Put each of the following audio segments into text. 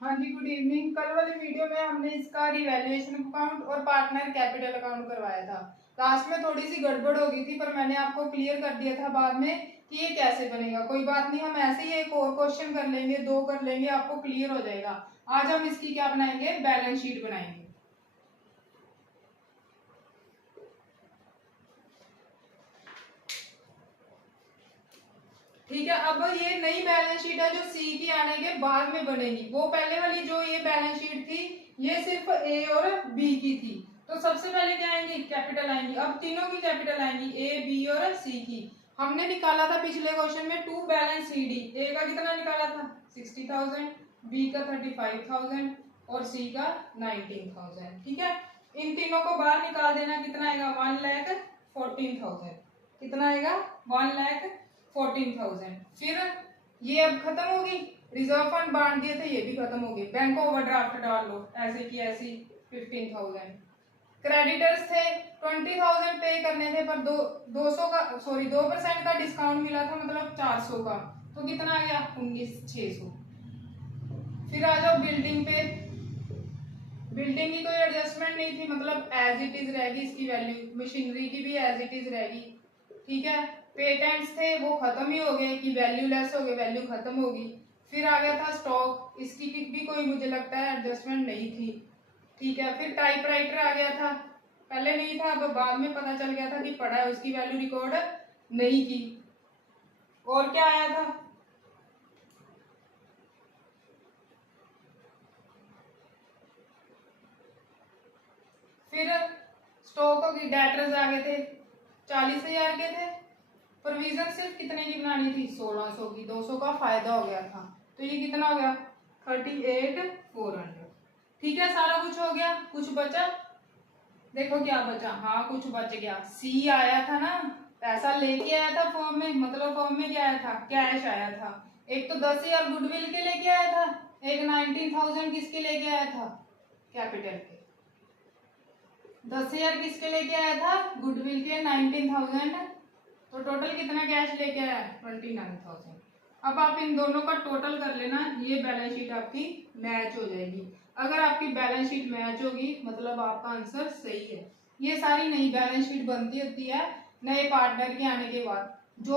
हाँ जी, good evening. कल वाली वीडियो में हमने इसका रिवैल्यूएशन अकाउंट और पार्टनर कैपिटल अकाउंट करवाया था। लास्ट में थोड़ी सी गड़बड़ हो गई थी, पर मैंने आपको क्लियर कर दिया था बाद में कि ये कैसे बनेगा। कोई बात नहीं, हम ऐसे ही एक और क्वेश्चन कर लेंगे, दो कर लेंगे, आपको क्लियर हो जाएगा। आज हम इसकी क्या बनाएंगे, बैलेंस शीट बनाएंगे। ठीक है, अब ये नई बैलेंस शीट है जो सी की आने के बाद में बनेगी। वो पहले वाली जो ये बैलेंस शीट थी, ये सिर्फ ए और बी की थी। तो सबसे पहले क्या आएंगी, कैपिटल आएंगी। अब तीनों की कैपिटल आएंगी, ए बी और सी की। हमने निकाला था पिछले क्वेश्चन में टू बैलेंस सी डी। ए का कितना निकाला था, 60,000, बी का 35,000 और सी का 19,000। ठीक है, इन तीनों को बाहर निकाल देना, कितना आएगा, 1,14,000। कितना आएगा, 1,14,000। फिर ये अब खत्म होगी, रिजर्व फंड बांट दिए थे, ये भी खत्म हो गए। बैंक ओवरड्राफ्ट डाल लो, ऐसे की ऐसी 15,000। क्रेडिटर्स थे, 20,000 पे करने थे, पर 2% का डिस्काउंट मिला था, मतलब 400 का। तो कितना आ गया, 19,600। फिर आ जाओ बिल्डिंग पे। बिल्डिंग की कोई एडजस्टमेंट नहीं थी, मतलब एज इट इज रहेगी इसकी वैल्यू। मशीनरी की भी एज इट इज रहेगी। ठीक है, पेटेंट्स थे वो खत्म ही हो गए कि वैल्यू लेस हो गई, वैल्यू खत्म होगी। फिर आ गया था स्टॉक, इसकी भी कोई मुझे लगता है एडजस्टमेंट नहीं थी। ठीक है, फिर टाइपराइटर आ गया था, पहले नहीं था, अब बाद में पता चल गया था कि पड़ा है, उसकी वैल्यू रिकॉर्ड नहीं की। और क्या आया था, फिर स्टॉक होगी, डेटर्स आ गए थे, 40,000 के थे। प्रोविजन सिर्फ कितने की बनानी थी, 1,600 की। 200 का फायदा हो गया था, तो ये कितना हो गया, 38,400। ठीक है, सारा कुछ हो गया। कुछ बचा, देखो क्या बचा, हाँ कुछ बच गया। सी आया था ना, पैसा लेके आया था फॉर्म में, मतलब फॉर्म में क्या आया था, कैश आया था। एक तो 10,000 गुडविल के लेके आया था, एक 19,000 किसके लेके आया था, कैपिटल के। 10,000 किसके लेके आया था, गुडविल के, 19,000। तो टोटल कितना कैश लेके आया, 29,000। अब आप इन दोनों का टोटल कर लेना, ये बैलेंस शीट आपकी मैच हो जाएगी। अगर आपकी बैलेंस शीट मैच होगी, मतलब आपका आंसर सही है। ये सारी नई बैलेंस शीट बनती होती है नए पार्टनर के आने के बाद। जो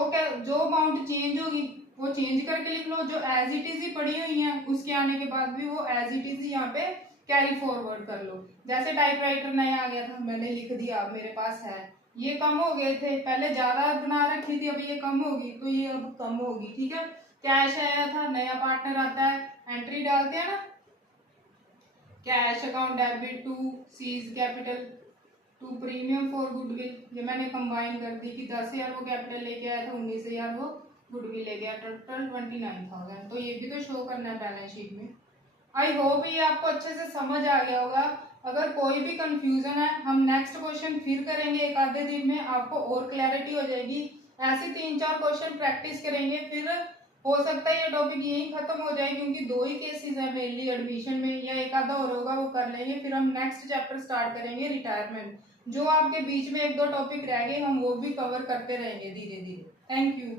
अमाउंट चेंज होगी वो चेंज करके लिख लो, जो एज इट इज ही पड़ी हुई है उसके आने के बाद भी वो एज इट इज ही यहाँ पे कैरी फॉरवर्ड कर लो। जैसे टाइपराइटर नया आ गया था, मैंने लिख दिया, अब मेरे पास है। ये कम हो गए थे, पहले ज्यादा बना रखी थी, अभी ये कम होगी, तो ये अब कम होगी। ठीक है, कैश आया था, नया पार्टनर आता है, एंट्री डालते हैं ना, कैश अकाउंट डेबिट टू सीज capital to premium for goodwill. ये मैंने कंबाइन कर दी कि 10,000 वो कैपिटल लेके आया था, 19,000 वो गुडविल ले गया, टोटल 29,000। तो ये भी तो शो करना है बैलेंस शीट में। आई होप ये आपको अच्छे से समझ आ गया होगा। अगर कोई भी कंफ्यूजन है, हम नेक्स्ट क्वेश्चन फिर करेंगे एक आधे दिन में, आपको और क्लैरिटी हो जाएगी। ऐसे 3-4 क्वेश्चन प्रैक्टिस करेंगे, फिर हो सकता है ये टॉपिक यही खत्म हो जाए, क्योंकि 2 ही केसेस है मेनली एडमिशन में, या एक आधा और होगा वो कर लेंगे। फिर हम नेक्स्ट चैप्टर स्टार्ट करेंगे रिटायरमेंट। जो आपके बीच में 1-2 टॉपिक रह गए, हम वो भी कवर करते रहेंगे धीरे धीरे। Thank you.